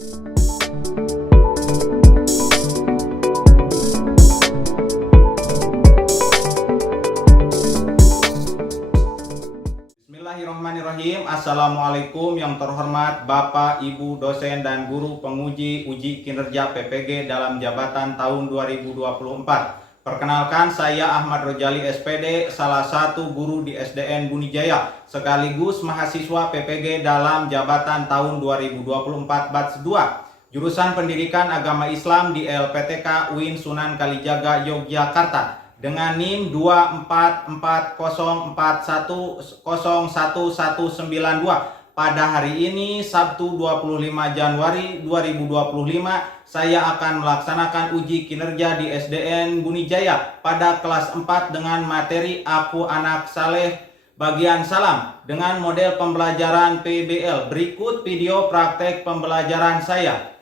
Bismillahirrahmanirrahim. Assalamualaikum yang terhormat Bapak, Ibu, dosen, dan guru penguji uji kinerja PPG dalam jabatan tahun 2024. Perkenalkan, saya Ahmad Rojali SPD, salah satu guru di SDN Bunijaya, sekaligus mahasiswa PPG dalam jabatan tahun 2024 Batch 2. Jurusan Pendidikan Agama Islam di LPTK UIN Sunan Kalijaga, Yogyakarta. Dengan NIM 24404101192. Pada hari ini Sabtu 25 Januari 2025, saya akan melaksanakan uji kinerja di SDN Bunijaya pada kelas 4 dengan materi Aku Anak Saleh bagian salam dengan model pembelajaran PBL. Berikut video praktek pembelajaran saya.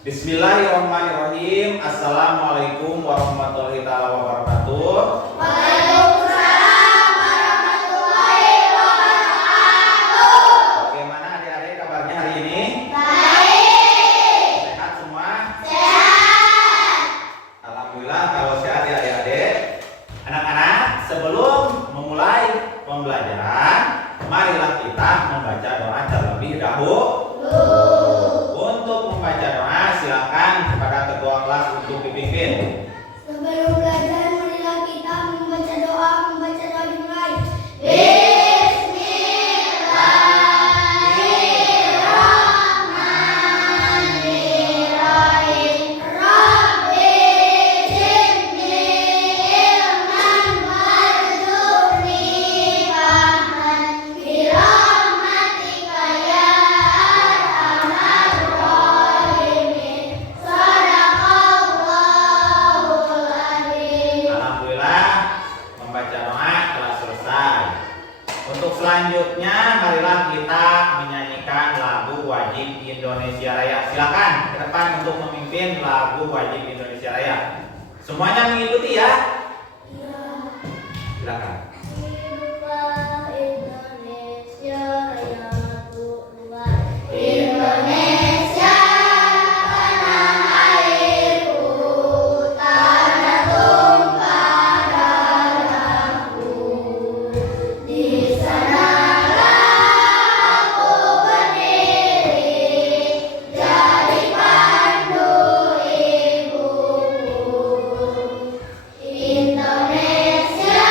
Bismillahirrahmanirrahim. Assalamualaikum warahmatullahi wabarakatuh. Waalaikumsalam warahmatullahi wabarakatuh. Bagaimana adik-adik kabarnya hari ini? Baik. Sehat semua? Sehat. Alhamdulillah kalau sehat ya adik-adik. Anak-anak, sebelum memulai pembelajaran, marilah kita membaca doa terlebih dahulu. Untuk membaca doa, silakan kepada ketua kelas untuk dipimpin. Sebelum belajar, marilah kita membaca doa dimulai. Bismillahirrahmanirrahim. Rabbi zidni ilman warzuqni fahman birahmatika ya arhamar rahimin. Shadaqallahul adzim. Alhamdulillah, membaca doa telah selesai. Untuk selanjutnya, marilah kita menyanyikan lagu wajib Indonesia Raya. Silakan ke depan untuk memimpin lagu wajib Indonesia Raya. Semuanya mengikuti ya. Silakan. Hiduplah Indonesia Raya, Indonesia tanah airku, tanah tumpah darahku. Di sanalah aku berdiri, jadi pandu ibuku. Indonesia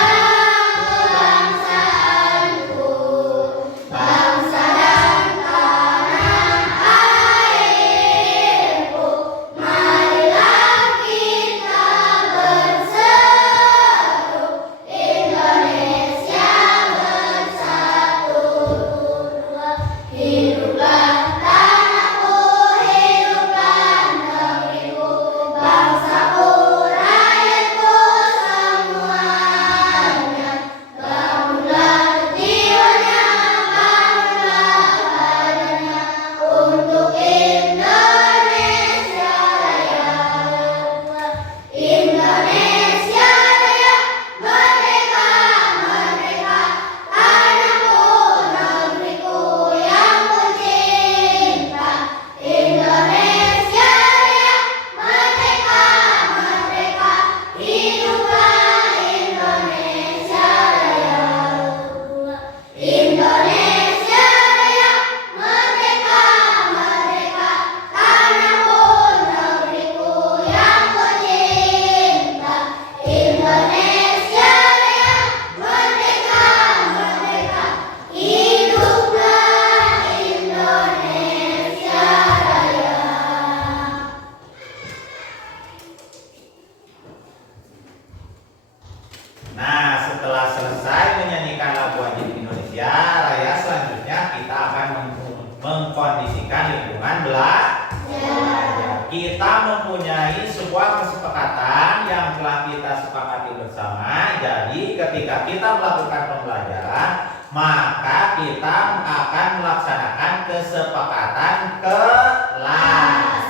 mempunyai sebuah kesepakatan yang telah kita sepakati bersama. Jadi ketika kita melakukan pembelajaran, maka kita akan melaksanakan kesepakatan kelas.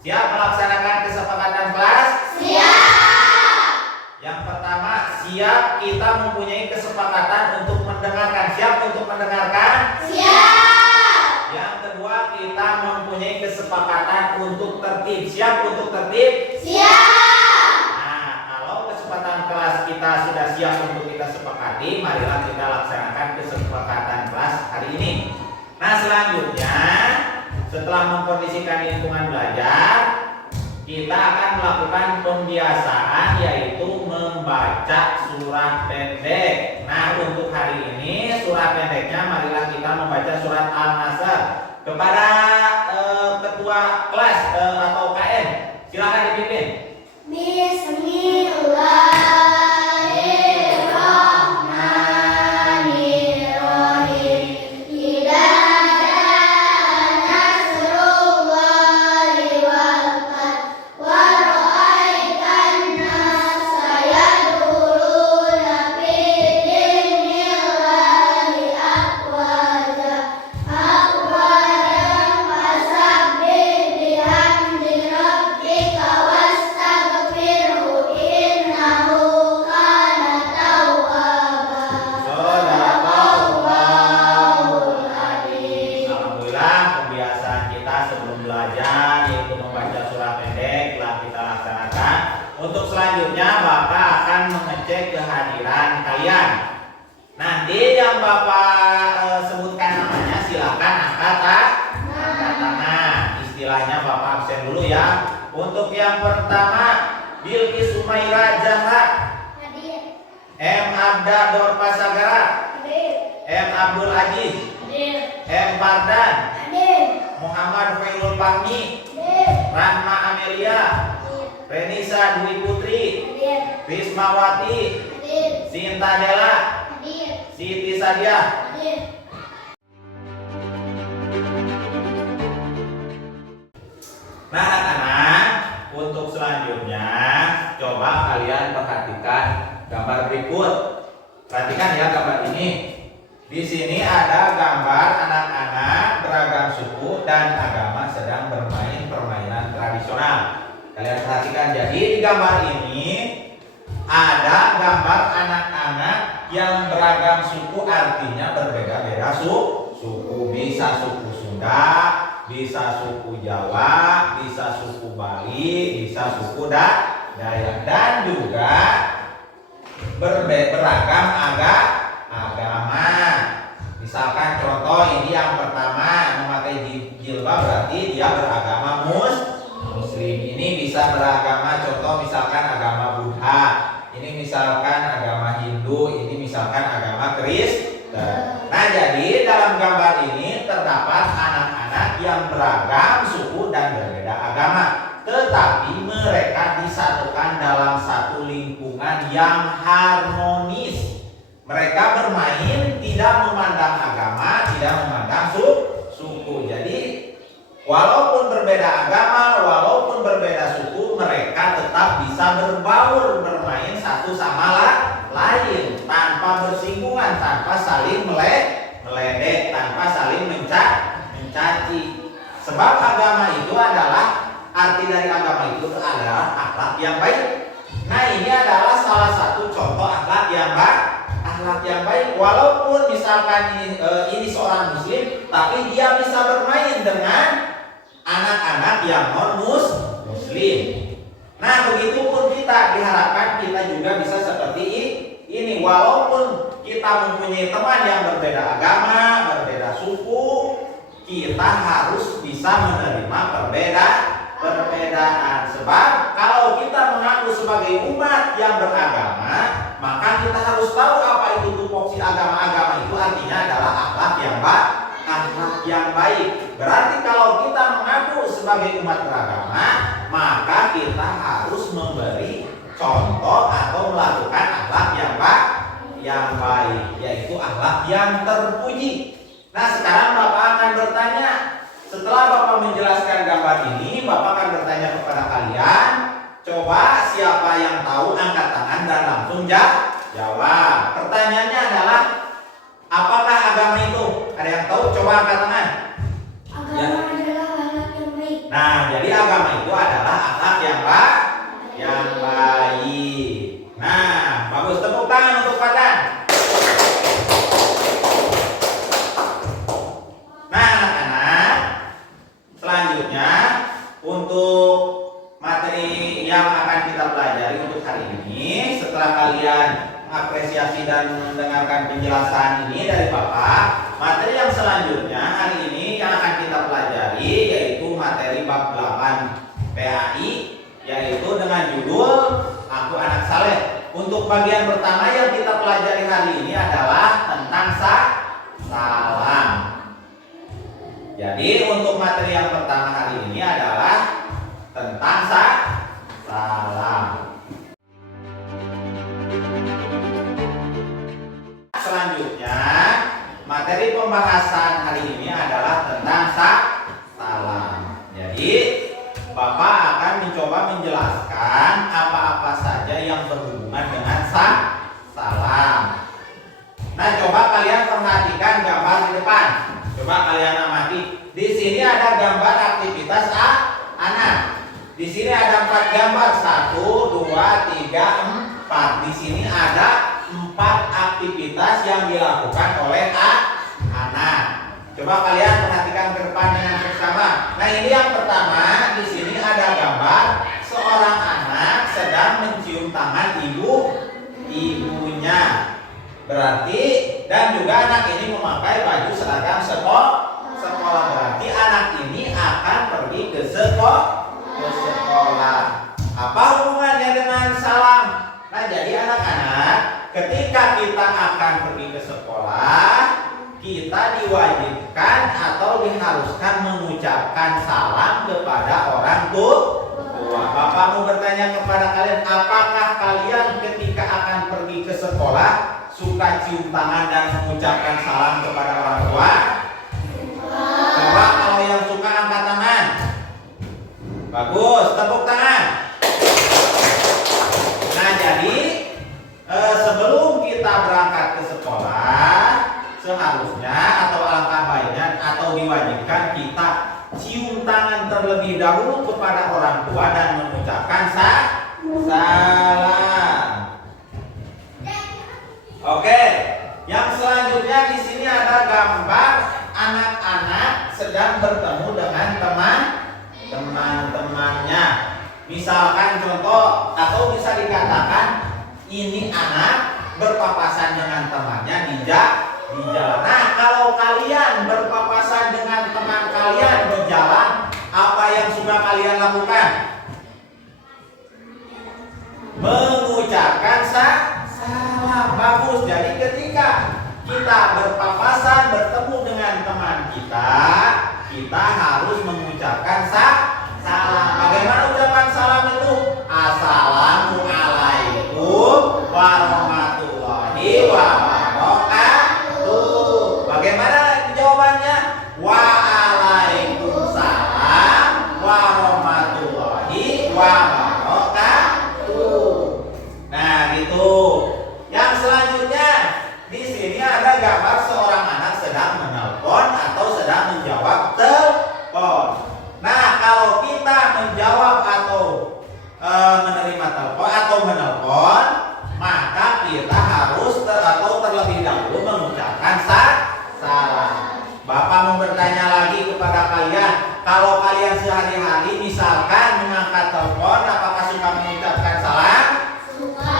Siap melaksanakan kesepakatan kelas? Siap. Yang pertama, siap kita mempunyai kesepakatan untuk mendengarkan. Siap untuk mendengarkan? Siap. Yang kedua, kita mempunyai kesepakatan untuk tertib. Siap untuk tertib? Siap. Nah, kalau kesempatan kelas kita sudah siap untuk kita sepakati, marilah kita laksanakan kesepakatan kelas hari ini. Nah, selanjutnya setelah mengkondisikan lingkungan belajar, kita akan melakukan pembiasaan, yaitu membaca surat pendek. Nah, untuk hari ini surat pendeknya marilah kita membaca surat Al-Nasr. Kepada ketua kelas atau KM, silakan dipimpin. Bismillahirrahmanirrahim. Idza jaa nasrullahi wal fath wa ra'aitan nasa yadkhuluna fi dinillahi afwaja fasabbih bihamdi rabbika wastaghfirhu innahu kana tawwaba. Shadaqallahul adzim. Alhamdulillah, pembiasaan kita sebelum belajar yaitu membaca surat pendek telah kita laksanakan. Untuk selanjutnya Bapak akan mengecek kehadiran kalian. Nanti yang Bapak sebutkan namanya silakan angkat tangan. Istilahnya Bapak absen dulu ya. Untuk yang pertama, Bilqis Sumaira Zahra, Hadir. M. Abda Dorpasagara, Hadir. M. Abdul Aziz, Hadir. M. Fardan, Hadir. Muhammad Fairul Fahmi, Hadir. Rahma Amelia, Renisa Dwi Putri, Hadir. Rismawati, Hadir. Sinta Dela, Hadir. Siti Sadia. Hadir. Nah, anak-anak, untuk selanjutnya coba kalian perhatikan gambar berikut. Perhatikan ya gambar ini. Di sini ada gambar anak-anak beragam suku dan agama sedang bermain permainan tradisional. Kalian perhatikan, jadi di gambar ini ada gambar anak-anak yang beragam suku, artinya berbeda-beda suku. Bisa suku Sunda, bisa suku Jawa, bisa suku Bali, bisa suku Dayak, dan juga beragam agama. Misalkan contoh ini yang pertama memakai jilbab, berarti dia beragama Muslim. Ini bisa beragama, contoh misalkan agama Buddha, ini misalkan agama Hindu, ini misalkan agama Kristen. Nah, jadi dalam gambar ini terdapat anak-anak yang beragam suku dan berbeda agama, tetapi mereka disatukan dalam satu lingkungan yang harmonis. Mereka bermain tidak memandang agama, tidak memandang suku. Jadi walaupun berbeda agama, walaupun berbeda suku, mereka tetap bisa berbaur, bermain satu sama lain tanpa bersinggungan, tanpa saling meledek, tanpa saling mencaci. Sebab agama itu adalah, arti dari agama itu adalah akhlak yang baik. Nah, ini adalah salah satu contoh akhlak yang baik. Walaupun misalkan ini seorang muslim, tapi dia bisa bermain dengan anak-anak yang non muslim. Nah, begitupun kita diharapkan kita juga bisa seperti ini. Walaupun kita mempunyai teman yang berbeda agama, berbeda suku, kita harus bisa menerima perbedaan. Sebab kalau kita mengaku sebagai umat yang beragama, maka kita harus tahu apa itu tupoksi agama-agama itu, artinya adalah akhlak yang baik. Berarti kalau kita mengaku sebagai umat beragama, maka kita harus memberi contoh atau melakukan akhlak yang baik, yaitu akhlak yang terpuji. Nah, sekarang Bapak akan bertanya, setelah Bapak menjelaskan gambar ini, Bapak akan bertanya kepada kalian. Coba siapa yang tahu angkat tangan dan langsung jawab. Pertanyaannya adalah, apakah agama itu? Ada yang tahu? Coba angkat tangan. Agama adalah akhlak yang baik. Nah, jadi agama itu adalah akhlak yang baik. Nah, bagus, tepuk tangan untuk Fatan. Nah, anak-anak, selanjutnya untuk materi yang akan kita pelajari untuk hari ini, setelah kalian mengapresiasi dan mendengarkan penjelasan ini dari Bapak, materi yang selanjutnya hari ini yang akan kita pelajari yaitu materi bab 8 PAI, yaitu dengan judul Aku Anak Saleh. Untuk bagian pertama yang kita pelajari hari ini adalah tentang salam. Jadi untuk materi yang pertama hari ini adalah tentang salam. Selanjutnya, materi pembahasan hari ini adalah tentang salam. Jadi, Bapak akan mencoba menjelaskan apa-apa saja yang berhubungan dengan salam. Nah, coba kalian perhatikan gambar di depan. Coba kalian amati. Di sini ada gambar aktivitas anak. Di sini ada 4 gambar, 1, 2, 3, 4. Di sini ada 4 aktivitas yang dilakukan oleh anak. Coba kalian perhatikan ke depan dengan seksama. Nah, ini yang pertama, di sini ada gambar seorang anak sedang mencium tangan ibunya. Berarti, dan juga anak ini memakai baju seragam sekolah. Berarti anak ini akan pergi ke sekolah. Apa hubungannya dengan salam? Nah, jadi anak-anak, ketika kita akan pergi ke sekolah, kita diwajibkan atau diharuskan mengucapkan salam kepada orang tua. Bapak mau bertanya kepada kalian, apakah kalian ketika akan pergi ke sekolah suka cium tangan dan mengucapkan salam kepada orang tua? Coba kalau yang suka angkat tangan. Bagus, tepuk tangan. Nah, jadi sebelum kita berangkat ke sekolah, seharusnya atau alangkah baiknya atau diwajibkan kita cium tangan terlebih dahulu kepada orang tua dan mengucapkan salam. Oke, yang selanjutnya di sini ada gambar anak-anak sedang bertemu dengan teman-temannya. Misalkan contoh atau bisa dikatakan ini anak berpapasan dengan temannya di jalan. Nah, kalau kalian berpapasan dengan teman kalian di jalan, apa yang suka kalian lakukan? Mengucapkan salam. Bagus. Jadi ketika kita berpapasan bertemu dengan teman kita harus mengucapkan salam. Bagaimana ucapan salam itu? Assalamualaikum warahmatullahi wabarakatuh. Bagaimana jawabannya? Waalaikumsalam warahmatullahi wabarakatuh. Nah, gitu. Yang selanjutnya di sini ada gambar seorang anak sedang menelpon atau sedang menjawab telepon. Nah, kalau kita menjawab atau menerima telepon atau menelpon, maka kita harus terlebih dahulu mengucapkan salam. Bapak mau bertanya lagi kepada kalian, kalau kalian sehari-hari misalkan mengangkat telepon, apakah suka mengucapkan salam? Suka.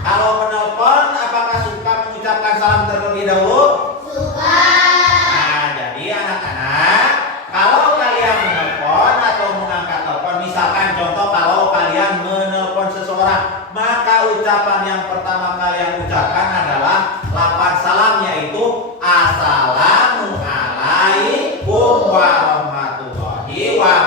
Kalau menelpon, apakah suka mengucapkan salam terlebih dahulu? Suka. Nah, jadi anak-anak, kalau kalian menelpon atau mengangkat telepon, misalkan contoh kalau kalian menelpon seseorang, maka ucapan yang pertama kalian ucapkan adalah lafaz salam, yaitu Assalamualaikum warahmatullahi wabarakatuh.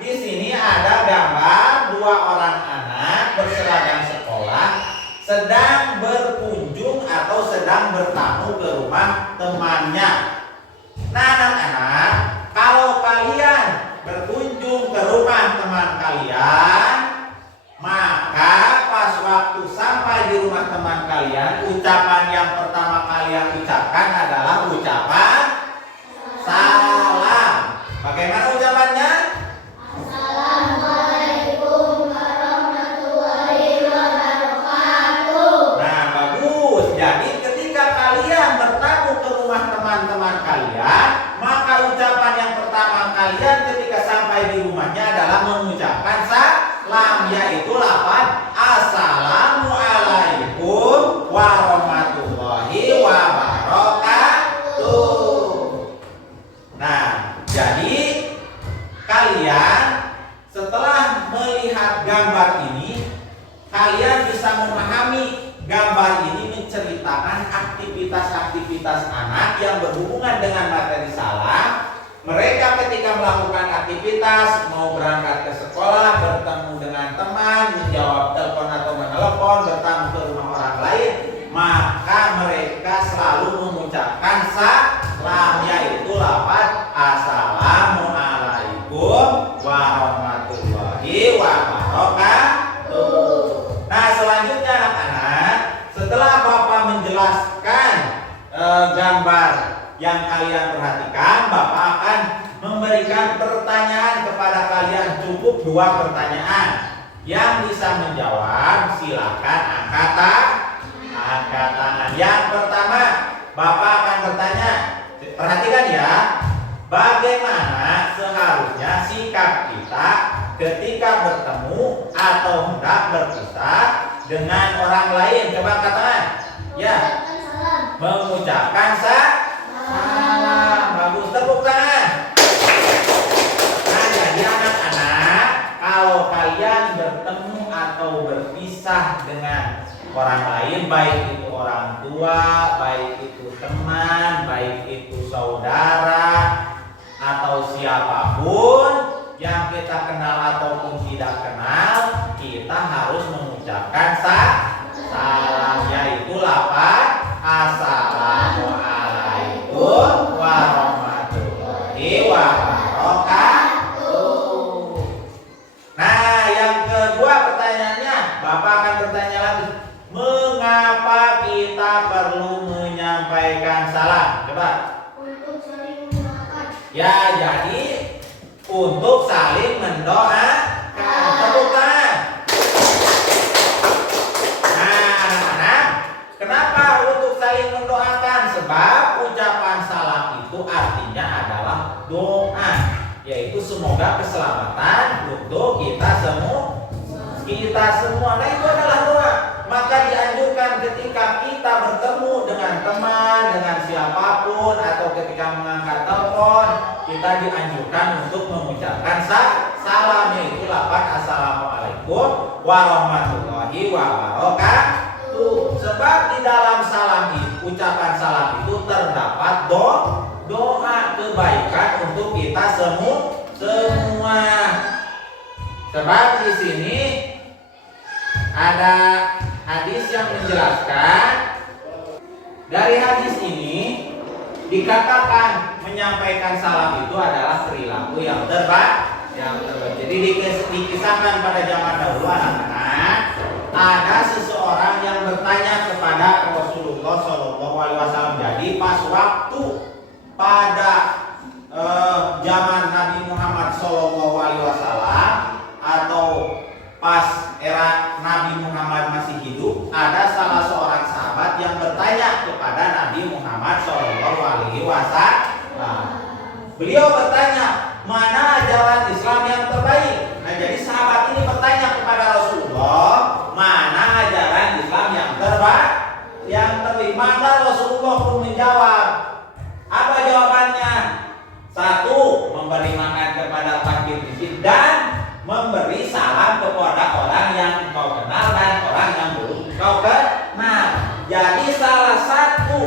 di sini ada gambar dua orang anak berseragam sekolah sedang berkunjung atau sedang bertamu ke rumah temannya. Nah, anak-anak, kalau kalian berkunjung ke rumah teman kalian, maka pas waktu sampai di rumah teman kalian, ucapan yang pertama kalian ucapkan adalah ucapan salam. Bagaimana ucapannya? Assalamualaikum warahmatullahi wabarakatuh. Nah, bagus. Jadi ketika kalian bertamu ke rumah teman-teman kalian, maka ucapan yang pertama kalian ketika sampai di rumahnya adalah mengucapkan salam, yaitu lafaz Assalamualaikum warahmatullahi wabarakatuh. Nah, jadi kalian setelah melihat gambar ini, kalian bisa memahami gambar ini menceritakan aktivitas-aktivitas anak yang berhubungan dengan materi salam. Mereka ketika melakukan aktivitas, mau berangkat ke sekolah, bertemu dengan teman, menjawab telepon atau menelepon, bertamu ke rumah orang lain, maka mereka selalu mengucapkan salam, yaitu lafaz Assalamualaikum warahmatullahi wabarakatuh. Nah, selanjutnya anak-anak, setelah Bapak menjelaskan gambar yang kalian perhatikan, Bapak akan memberikan pertanyaan kepada kalian. Cukup 2 pertanyaan. Yang bisa menjawab silakan angkat tangan. Yang pertama, Bapak akan bertanya, perhatikan ya, bagaimana seharusnya sikap kita ketika bertemu atau hendak berpisah dengan orang lain. Coba angkat tangan. Ya, mengucapkan salam. Bagus, tepuk tangan. Nah, jadi anak-anak, kalau kalian bertemu atau berpisah dengan orang lain, baik itu orang tua, baik itu teman, baik itu saudara, atau siapapun yang kita kenal ataupun tidak kenal, kita harus mengucapkan salam, yaitu lafaz Assalamualaikum warahmatullahi wabarakatuh. Nah, yang kedua pertanyaannya, Bapak akan bertanya lagi, mengapa kita perlu menyampaikan salam? Coba. Untuk saling mendoakan. Ya, jadi untuk saling mendoakan. Tepuk tangan. Nah, anak-anak, kenapa untuk saling mendoakan? Sebab ucapan salam itu artinya adalah doa, yaitu semoga keselamatan untuk kita semua. Nah, itu adalah doa. Maka dianjurkan ketika kita bertemu dengan teman, dengan siapapun, atau ketika mengangkat telepon, kita dianjurkan untuk mengucapkan salam, yaitu lafaz Assalamualaikum warahmatullahi wabarakatuh. Sebab di dalam salam itu, ucapan salam itu terdapat doa kebaikan untuk kita semua. Sebab di sini ada hadis yang menjelaskan. Dari hadis ini dikatakan menyampaikan salam itu adalah perilaku yang terbaik. Jadi dikisahkan pada zaman dahulu, anak-anak, ada seseorang yang bertanya kepada Rasulullah SAW. Jadi pas waktu pada zaman Nabi Muhammad SAW atau pas era Nabi Muhammad masih hidup, ada salah seorang sahabat yang bertanya kepada Nabi Muhammad SAW. Beliau bertanya, mana ajaran Islam yang terbaik? Nah, jadi sahabat ini bertanya kepada Rasulullah, mana ajaran Islam yang terbaik? Maka Rasulullah pun menjawab. Apa jawabannya? 1. Memberi makan kepada fakir miskin dan memberi salam kepada orang yang engkau kenal dan orang yang belum engkau kenal. Jadi salah satu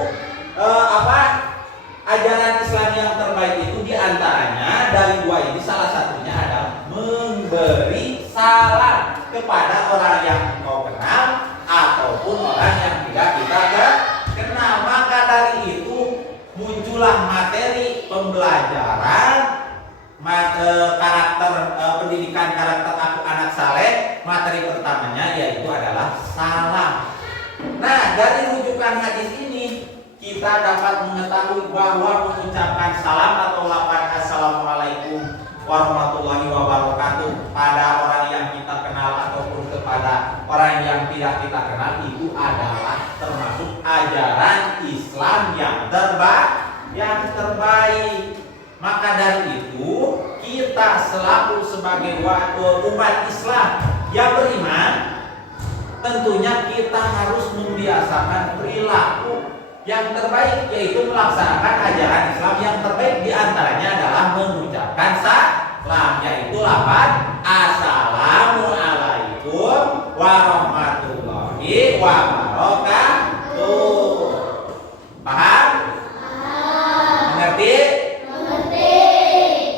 ajaran Islam yang terbaik itu diantaranya dari 2 ini, salah satunya adalah salam kepada orang yang kau kenal ataupun orang yang tidak kita kenal. Maka dari itu muncullah materi pembelajaran karakter pendidikan karakter anak saleh. Materi pertamanya yaitu adalah salam. Nah, dari rujukan hadis ini kita dapat mengetahui bahwa mengucapkan salam atau lafaz assalamualaikum warahmatullahi wabarakatuh pada orang yang kita kenal ataupun kepada orang yang tidak kita kenal itu adalah termasuk ajaran Islam yang terbaik. Maka dari itu kita selalu sebagai umat Islam yang beriman, tentunya kita harus membiasakan perilaku yang terbaik, yaitu melaksanakan ajaran Islam yang terbaik. Di antaranya adalah mengucapkan salam, yaitu lafaz assalamualaikum warahmatullahi wabarakatuh. Paham? Mengerti?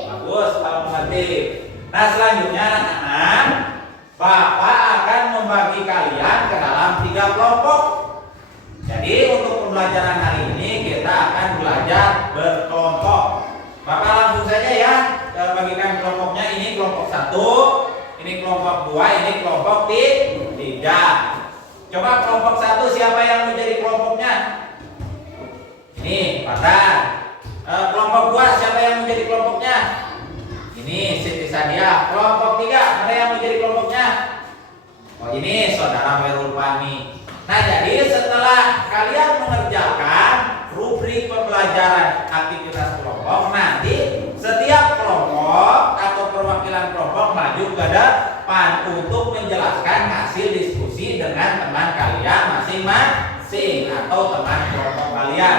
Bagus kalau mengerti. Nah, selanjutnya anak-anak, Bapak akan membagi kalian ke dalam 3 kelompok. Jadi untuk pembelajaran hari ini kita akan belajar berkelompok. Bapak langsung saja ya bagikan kelompoknya. Ini kelompok 1, ini kelompok 2, ini kelompok 3. Coba kelompok 1 siapa yang menjadi kelompoknya? Ini Patan. Kelompok 2 siapa yang menjadi kelompoknya? Ini Siti Sadia. Kelompok 3 mana yang menjadi kelompoknya? Oh, ini Saudara Merul Fahmi. Nah, jadi setelah kalian mengerjakan rubrik pembelajaran aktivitas kelompok, nanti setiap kelompok atau perwakilan kelompok maju ke depan untuk menjelaskan hasil diskusi dengan teman kalian masing-masing atau teman kelompok kalian.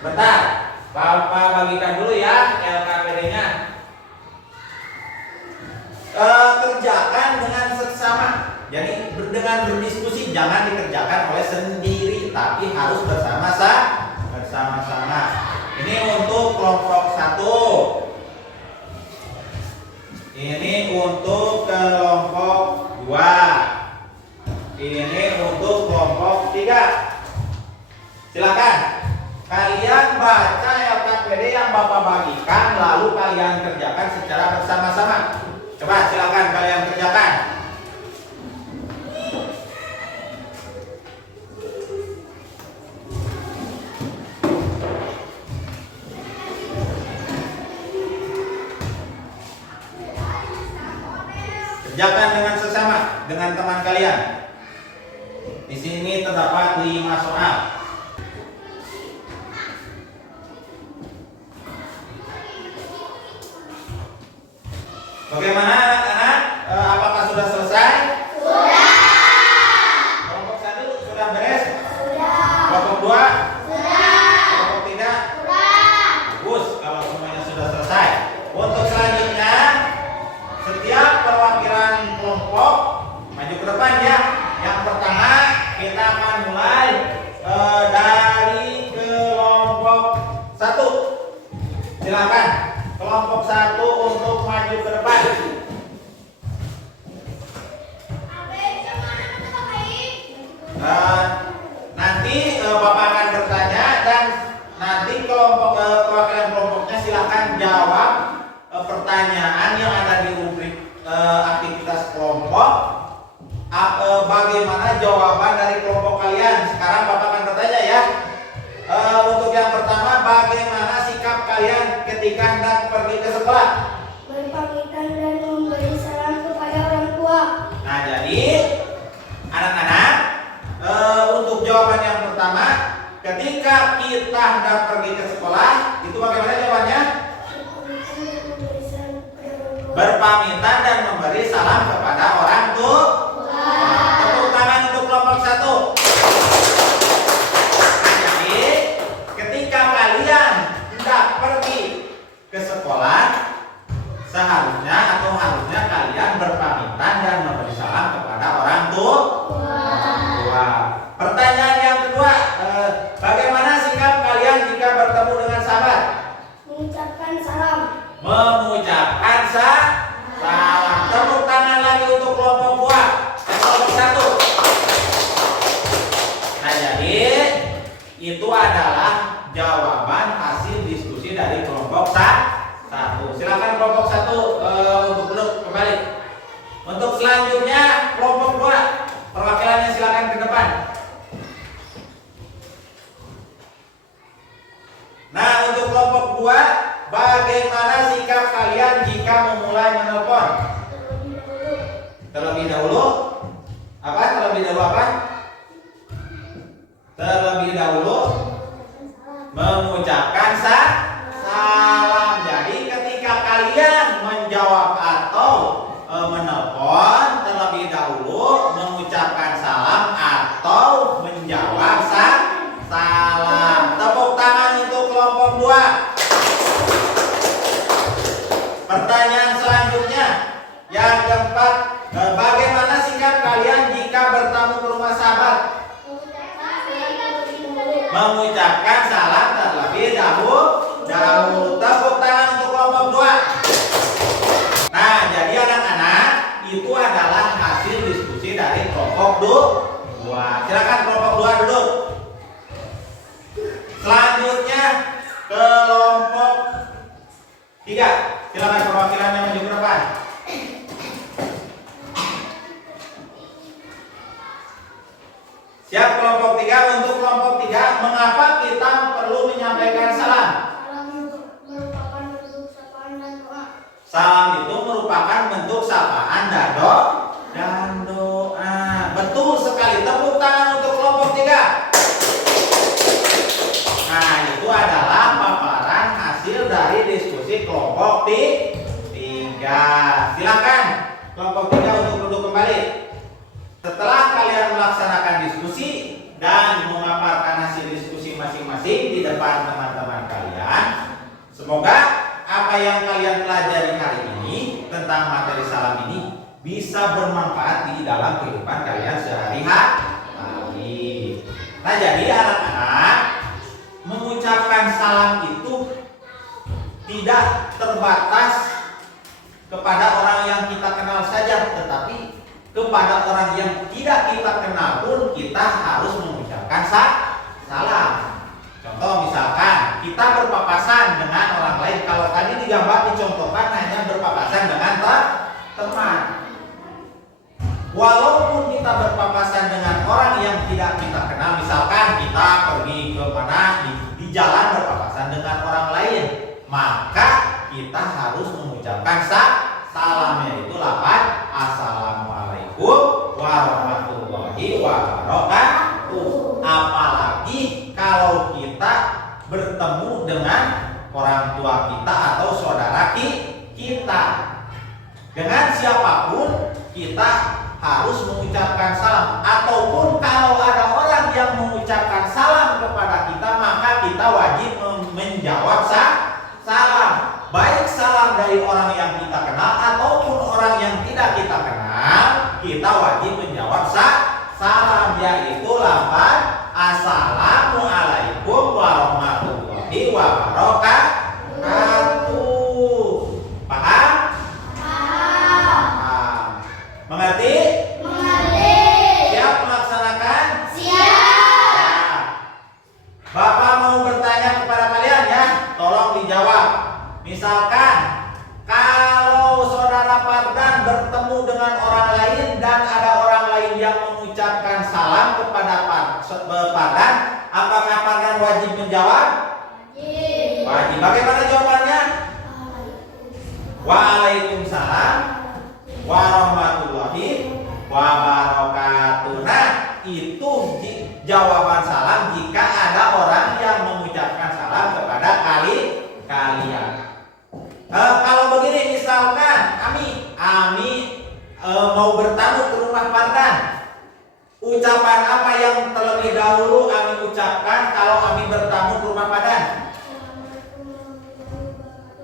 Bentar, Bapak bagikan dulu ya LKPD-nya. Kerjakan dengan seksama. Jadi dengan berdiskusi jangan dikerjakan oleh sendiri, tapi harus bersama-sama. Ini untuk kelompok 1. Ini untuk kelompok 2. Ini untuk kelompok 3. Silakan kalian baca LKPD yang Bapak bagikan, lalu kalian kerjakan secara bersama-sama. Coba silakan kalian kerjakan. Kerjakan dengan sesama dengan teman kalian. Di sini terdapat 5 soal. Bagaimana anak-anak? Apakah sudah selesai? Sudah. Kelompok 1 sudah beres? Sudah. Kelompok 2? Sudah. Kelompok 3? Sudah. Bagus kalau semuanya sudah selesai. Untuk selanjutnya, setiap perwakilan kelompok maju ke depan ya. Yang pertama kita akan mulai dari kelompok 1. Silakan kelompok 1 untuk maju ke depan. Nanti Bapak akan bertanya dan nanti kelompok perwakilan kelompoknya silakan jawab pertanyaan yang ada di rubrik aktivitas kelompok. Bagaimana jawaban dari kelompok kalian? Sekarang Bapak akan bertanya ya. Untuk yang pertama, bagaimana sikap kalian ketika hendak pergi ke sekolah? Berpamitan dan memberi salam kepada orang tua. Nah, jadi anak-anak, untuk jawaban yang pertama, ketika kita hendak pergi ke sekolah, itu bagaimana jawabannya? Berpamitan dan memberi salam kepada orang tua. Tepuk tangan untuk kelompok 1. Nah, jadi ketika kalian hendak pergi ke sekolah, seharusnya atau harusnya kalian berpamitan dan memberi salam kepada orang tua. Pertanyaan yang kedua, bagaimana sikap kalian jika bertemu dengan sahabat? Mengucapkan salam. Mengucapkan salam. Tepuk tangan lagi untuk mulai menelpon? Terlebih dahulu apa? Terlebih dahulu apa? Terlebih dahulu mengucapkan salam. Jadi ketika kalian menjawab atau menelpon, terlebih dahulu mengucapkan salam atau menjawab salam. Tepuk tangan untuk kelompok 2. Pertanyaan selanjutnya yang keempat, bagaimana sikap kalian jika bertamu ke rumah sahabat? Mengucapkan salam terlebih dahulu. Tepuk tangan untuk kelompok 2. Nah, jadi anak-anak, itu adalah hasil diskusi dari kelompok 2. Silakan kelompok 2 duduk. Selanjutnya kelompok 3. Silakan perwakilannya maju ke depan. Siap kelompok 3. Untuk kelompok 3, mengapa kita perlu menyampaikan salam? Salam itu merupakan bentuk sapaan dan doa. Betul sekali. Tepuk tangan untuk kelompok 3. Nah, itu adalah paparan hasil dari diskusi kelompok 3. Silakan kelompok 3 untuk duduk kembali. Setelah kalian melaksanakan diskusi dan memaparkan hasil diskusi masing-masing di depan teman-teman kalian, semoga apa yang kalian pelajari hari ini tentang materi salam ini bisa bermanfaat di dalam kehidupan kalian sehari-hari. Nah, jadi anak-anak, mengucapkan salam itu tidak terbatas kepada orang yang kita kenal saja, tetapi kepada orang yang tidak kita kenal pun kita harus mengucapkan salam. Contoh misalkan kita berpapasan dengan orang lain. Kalau tadi digambar dicontohkan hanya berpapasan dengan teman. Walaupun kita berpapasan dengan orang yang tidak kita kenal, misalkan kita pergi ke mana di jalan berpapasan dengan orang lain, maka kita harus mengucapkan salam, yaitu lafaz assalamualaikum warahmatullahi wabarakatuh. Apalagi kalau kita bertemu dengan orang tua kita atau saudara kita, dengan siapapun kita harus mengucapkan salam. Ataupun kalau ada orang yang mengucapkan salam kepada kita, maka kita wajib menjawab salam. Baik salam dari orang yang kita kenal ataupun orang yang tidak kita kenal, kita wajib menjawab salam, yaitu lafaz assalamualaikum warahmatullahi wabarakatuh. Paham? Mengerti? Mengerti. Siap melaksanakan? Siap. Bapak mau bertanya kepada kalian ya, tolong dijawab. Misalkan kalau saudara Pardan bertemu dengan orang lain dan ada orang lain yang mengucapkan salam kepada Pardan, apakah Pardan wajib menjawab? Wajib. Bagaimana jawabannya? Waalaikumsalam warahmatullahi wabarakatuh. Nah, itu jawaban salam jika ada orang yang mengucapkan salam kepada kalian. Kalau begini, misalkan Ami mau bertamu ke rumah Pardan, ucapan apa yang terlebih dahulu Ami ucapkan kalau Ami bertamu ke rumah Pardan?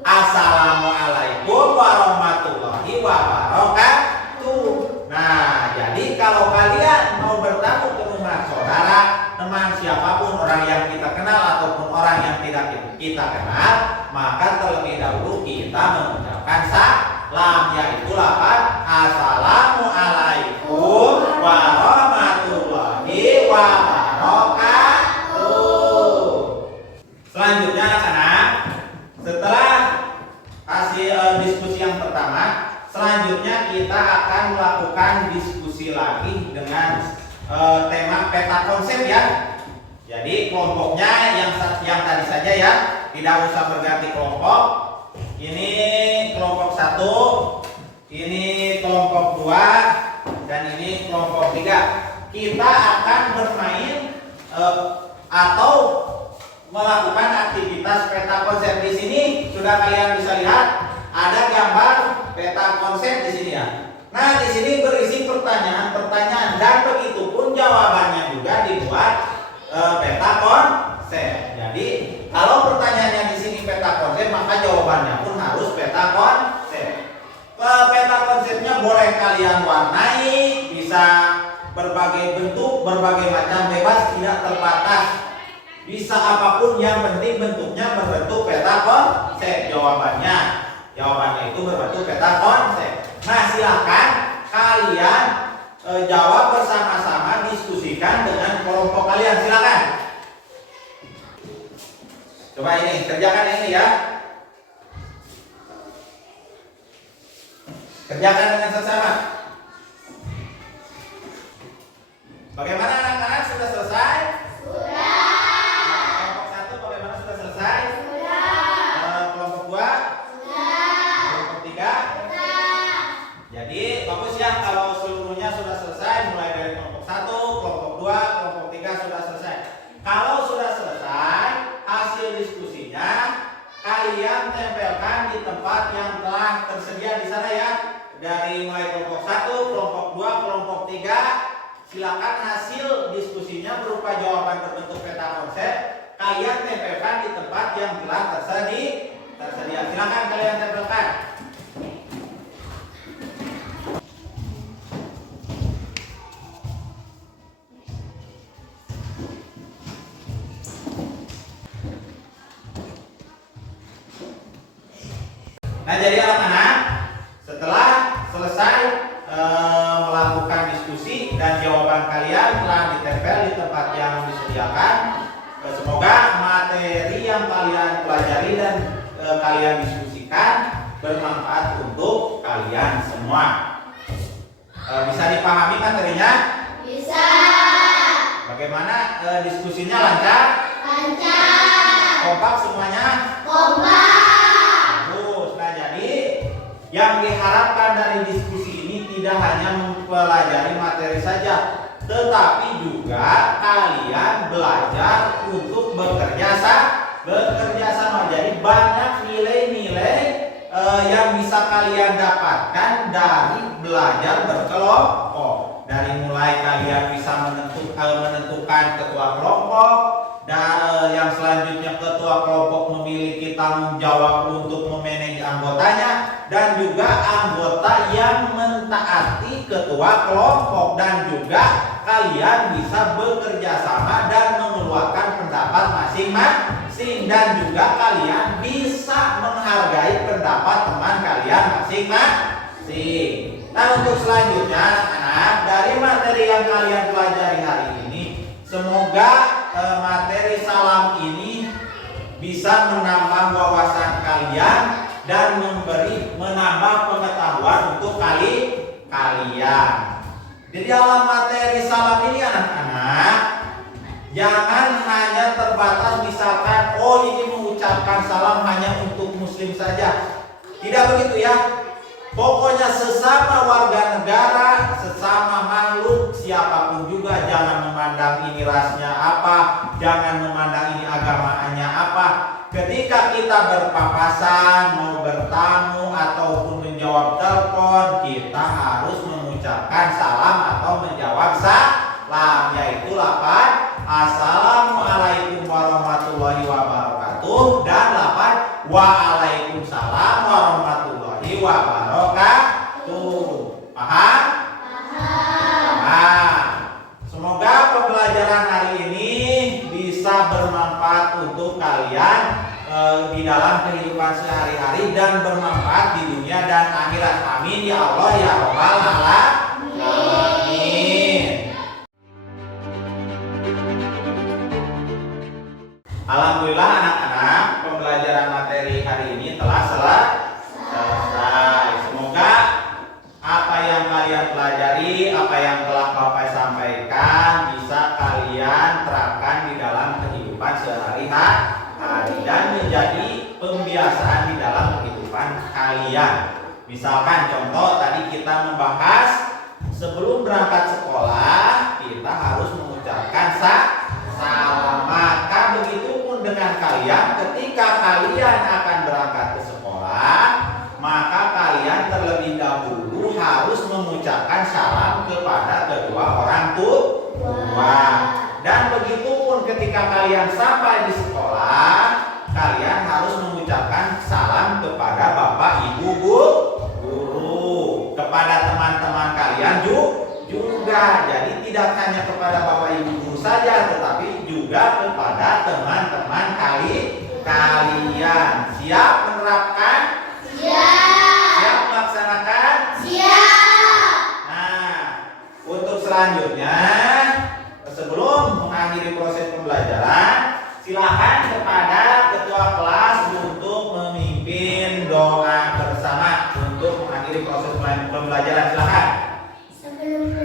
Assalamualaikum warahmatullahi wabarakatuh. Nah, jadi kalau kalian mau bertamu ke rumah saudara, teman, siapapun, orang yang kita kenal ataupun orang yang tidak kita kenal, maka terlebih dahulu kita mengucapkan salam, yaitu lafaz assalamualaikum warahmatullahi wabarakatuh. Selanjutnya anak-anak, setelah hasil diskusi yang pertama, selanjutnya kita akan melakukan diskusi lagi dengan tema peta konsep ya. Jadi kelompoknya yang tadi saja ya, tidak usah berganti kelompok. Ini kelompok 1, ini kelompok 2, dan ini kelompok 3. Kita akan bermain atau melakukan aktivitas peta konsep. Di sini sudah kalian bisa lihat ada gambar peta konsep di sini ya. Nah, di sini berisi pertanyaan-pertanyaan dan begitu pun jawabannya juga dibuat peta konsep. Jadi, kalau pertanyaannya di sini peta konsep, maka jawabannya pun harus peta konsep. Peta konsepnya boleh kalian warnai, bisa berbagai bentuk, berbagai macam, bebas, tidak terbatas. Bisa apapun, yang penting bentuknya berbentuk peta konsep. Jawabannya itu berbentuk peta konsep. Nah, silakan kalian jawab bersama-sama, diskusikan dengan kelompok kalian. Silakan. Coba ini, kerjakan ini ya. Kerjakan dengan sesama. Bagaimana anak-anak, sudah selesai? Kelompok 1 bagaimana, sudah selesai? Kelompok 2? Kelompok 3? Jadi bagus ya kalau seluruhnya sudah selesai, mulai dari kelompok 1, kelompok 2, kelompok 3 sudah selesai. Kalau sudah selesai, hasil diskusinya kalian tempelkan di tempat yang telah tersedia di sana ya. Dari mulai kelompok 1, kelompok 2, kelompok 3, silakan hasil diskusinya berupa jawaban berbentuk peta konsep kalian tempelkan di tempat yang telah tersedia. Silakan kalian tempelkan. Nah, jadi anak-anak, setelah selesai melakukan diskusi dan jawaban kalian telah ditempel di tempat yang disediakan, semoga materi yang kalian pelajari dan kalian diskusikan bermanfaat untuk kalian semua. Bisa dipahami materinya? Bisa. Bagaimana diskusinya, lancar? Lancar. Kompak semuanya? Kompak. Yang diharapkan dari diskusi ini tidak hanya mempelajari materi saja, tetapi juga kalian belajar untuk bekerja sama. Jadi banyak nilai-nilai yang bisa kalian dapatkan dari belajar berkelompok. Dari mulai kalian bisa menentukan ketua kelompok, dan yang selanjutnya ketua kelompok memiliki tanggung jawab untuk memanage anggotanya, dan juga anggota yang mentaati ketua kelompok, dan juga kalian bisa bekerja sama dan mengeluarkan pendapat masing-masing, dan juga kalian bisa menghargai pendapat teman kalian masing-masing. Nah, untuk selanjutnya anak-anak, dari materi yang kalian pelajari hari ini, semoga materi salam ini bisa menambah wawasan kalian dan menambah pengetahuan untuk kalian. Di dalam materi salam ini anak-anak, jangan hanya terbatas misalkan ini mengucapkan salam hanya untuk muslim saja. Tidak begitu ya. Pokoknya sesama warga negara, sesama makhluk siapapun juga, jangan memandang ini rasnya apa, jangan memandang ini agamanya apa. Ketika kita berpapasan, mau bertamu ataupun menjawab telepon, kita harus mengucapkan salam atau menjawab salam, yaitu lapan Assalamualaikum warahmatullahi wabarakatuh dan lapan Waalaikumsalam warahmatullahi wabarakatuh. Paham? Paham. Semoga pembelajaran hari ini bisa bermanfaat untuk kalian di dalam kehidupan sehari-hari dan bermanfaat di dunia dan akhirat. Amin ya Allah ya Rabbal alamin. Alhamdulillah anak-anak, pembelajaran materi hari ini telah selesai. Semoga apa yang kalian pelajari, apa yang telah Bapak sampaikan bisa kalian terapkan di dalam kehidupan sehari-hari dan menjadi pembiasaan di dalam kehidupan contoh tadi kita membahas sebelum berangkat sekolah kita harus mengucapkan salam. Maka begitu pun dengan kalian, ketika kalian akan berangkat ke sekolah, maka kalian terlebih dahulu harus mengucapkan salam kepada kedua orang tua. Dan begitu pun ketika kalian sampai di sekolah, kalian harus mengucapkan salam kepada Bapak Ibu guru, kepada teman-teman kalian juga. Jadi tidak hanya kepada Bapak Ibu guru saja, tetapi juga kepada teman-teman kalian. Siap menerapkan? Siap melaksanakan? Nah, untuk selanjutnya, sebelum mengakhiri proses pembelajaran, silakan kepada ketua kelas untuk memimpin doa bersama untuk mengakhiri proses pembelajaran. Silakan. Sebelum